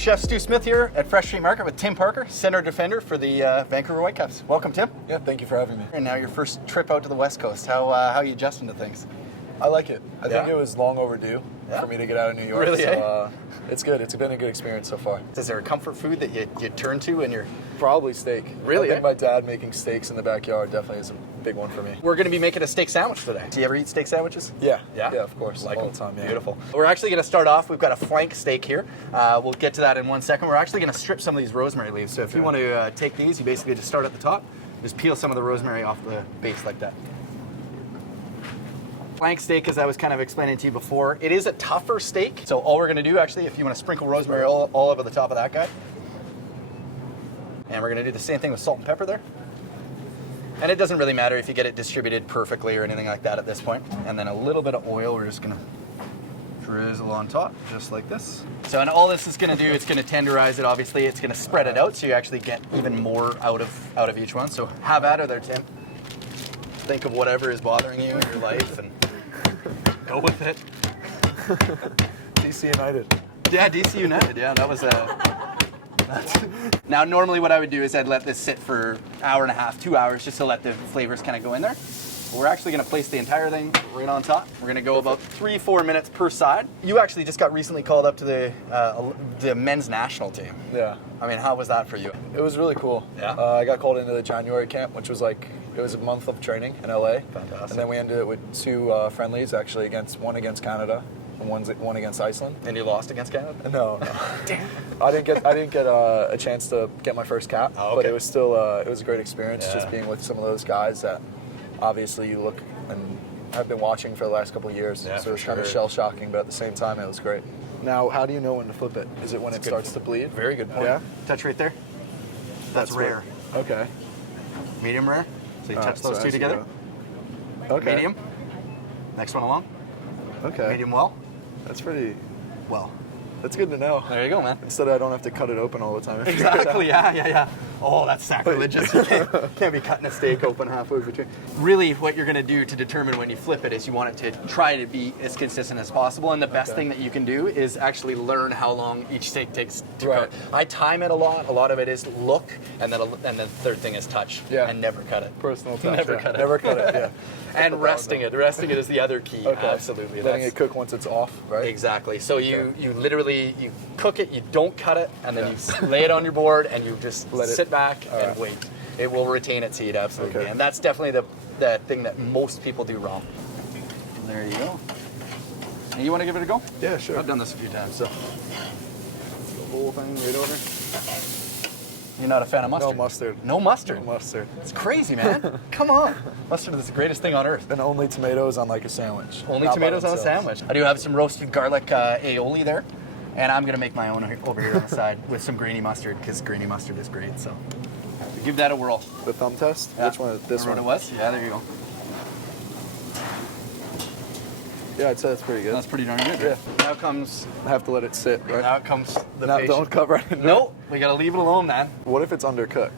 Chef Stu Smith here at Fresh Street Market with Tim Parker, center defender for the Vancouver Whitecaps. Welcome, Tim. Yeah, thank you for having me. And now your first trip out to the West Coast. How are you adjusting to things? I like it. I think it was long overdue for me to get out of New York. Really, so it's good. It's been a good experience so far. Is there a comfort food that you turn to when you're... Probably steak. Really, I think my dad making steaks in the backyard definitely is a big one for me. We're going to be making a steak sandwich today. Do you ever eat steak sandwiches? Yeah. Yeah? Yeah, of course. Like all them. the time, yeah. Beautiful. We're actually going to start off, we've got a flank steak here. We'll get to that in 1 second. We're actually going to strip some of these rosemary leaves. So if you want to take these, you basically just start at the top, just peel some of the rosemary off the base like that. Flank steak, as I was kind of explaining to you before, it is a tougher steak. So all we're going to do, actually, if you want to sprinkle rosemary all over the top of that guy. And we're going to do the same thing with salt and pepper there. And it doesn't really matter if you get it distributed perfectly or anything like that at this point. And then a little bit of oil, we're just going to drizzle on top, just like this. So, and all this is going to do, it's going to tenderize it, obviously. It's going to spread it out so you actually get even more out of each one. So have at her there, Tim. Think of whatever is bothering you in your life and go with it. DC United. Yeah, DC United. Yeah, that was Now, normally what I would do is I'd let this sit for an hour and a half, 2 hours, just to let the flavors kind of go in there. But we're actually going to place the entire thing right on top. We're going to go about 3-4 minutes per side. You actually just got recently called up to the men's national team. Yeah. I mean, how was that for you? It was really cool. Yeah. I got called into the January camp, which was like, it was a month of training in LA. Fantastic. And then we ended it with 2 friendlies, actually, one against Canada and one against Iceland. And you lost against Canada? No. Damn. I didn't get a chance to get my first cap, Oh, okay. but it was still it was a great experience just being with some of those guys that obviously you look and have been watching for the last couple of years. Yeah, so it's for kind of sure. shell shocking, but at the same time it was great. Now, how do you know when to flip it? Is it when it starts to bleed? Very good point. Yeah. Touch right there. That's rare. Okay. Medium rare. So you touch So those two as you together. go. Okay. Medium. Next one along. Okay. Medium well. That's pretty. Well. That's good to know. There you go, man. Instead, I don't have to cut it open all the time. Exactly, yeah. Oh, that's sacrilegious. You can't be cutting a steak open halfway between. Really, what you're going to do to determine when you flip it is you want it to try to be as consistent as possible. And the best thing that you can do is actually learn how long each steak takes to cook. I time it a lot. A lot of it is look, and then the third thing is touch. Yeah. And never cut it. Personal touch. Never cut it. Never cut it, yeah. And resting it. Resting it is the other key. Okay. Absolutely. Letting it cook once it's off, right? Exactly. So you literally, you cook it, you don't cut it, and then you lay it on your board and you just sit back and wait. It will retain its heat, absolutely. Okay. And that's definitely the thing that most people do wrong. There you go. And you want to give it a go? Yeah, sure. I've done this a few times, so. The whole thing right over. You're not a fan of mustard? No mustard. No mustard? No mustard. It's crazy, man. Come on. Mustard is the greatest thing on earth. And only tomatoes on like a sandwich. Only Not by tomatoes on a themselves. sandwich. I do have some roasted garlic aioli there, and I'm gonna make my own over here on the side with some grainy mustard because grainy mustard is great. So give that a whirl. The thumb test? Yeah. Which one? This Remember one? what it was? Yeah, there you go. Yeah, I'd say that's pretty good. That's pretty darn good. Yeah. Now comes I have to let it sit, right? now comes the Now, patient. don't cut right into it. No, we gotta leave it alone, man. What if it's undercooked?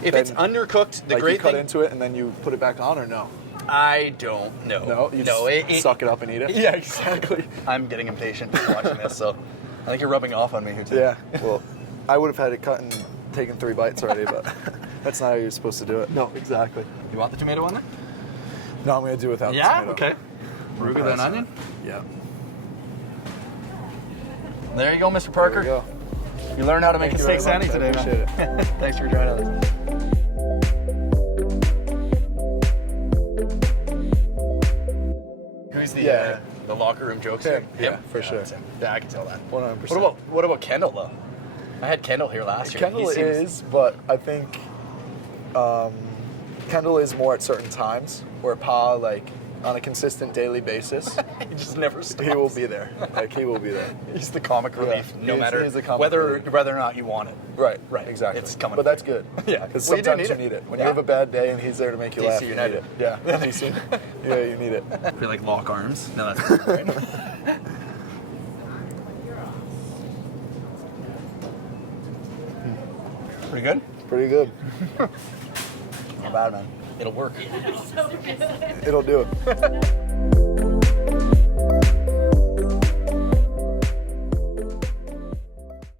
If Then, it's undercooked, the like great you cut thing. into it and then you put it back on, or no? I don't know. No, you just suck it up and eat it. Yeah, exactly. I'm getting impatient watching this, so I think you're rubbing off on me here too. Yeah. Well, I would have had it cut and taken 3 bites already, but that's not how you're supposed to do it. No, exactly. You want the tomato on there? No, I'm gonna do it without the Yeah. tomato. Okay. Arugula and onion. Yeah. There you go, Mr. Parker. There you go. You learned how to make Thank a you steak very much. sandy I today, man. appreciate it. Thanks for joining us. Who's the locker room jokes? Him. Him? Yeah, for sure. That's him. Yeah, I can tell that. 100%. What about Kendall though? I had Kendall here last year. Kendall He seems- is, but I think Kendall is more at certain times, where Pa, like, on a consistent daily basis, he just never stops. he will be there. Like, he will be there. He's the comic relief, Yeah, no matter he's the comic whether relief. or not you want it. Right, Right. exactly. It's coming. But that's good. Yeah. Because Well, you do sometimes you need need it. it. When Yeah. you have a bad day and he's there to make you DC laugh, you United. need it. Yeah, DC. Yeah, you need it. I feel like lock arms. No, that's right. Pretty good? Pretty good. Not bad, man. It'll work. It'll do it.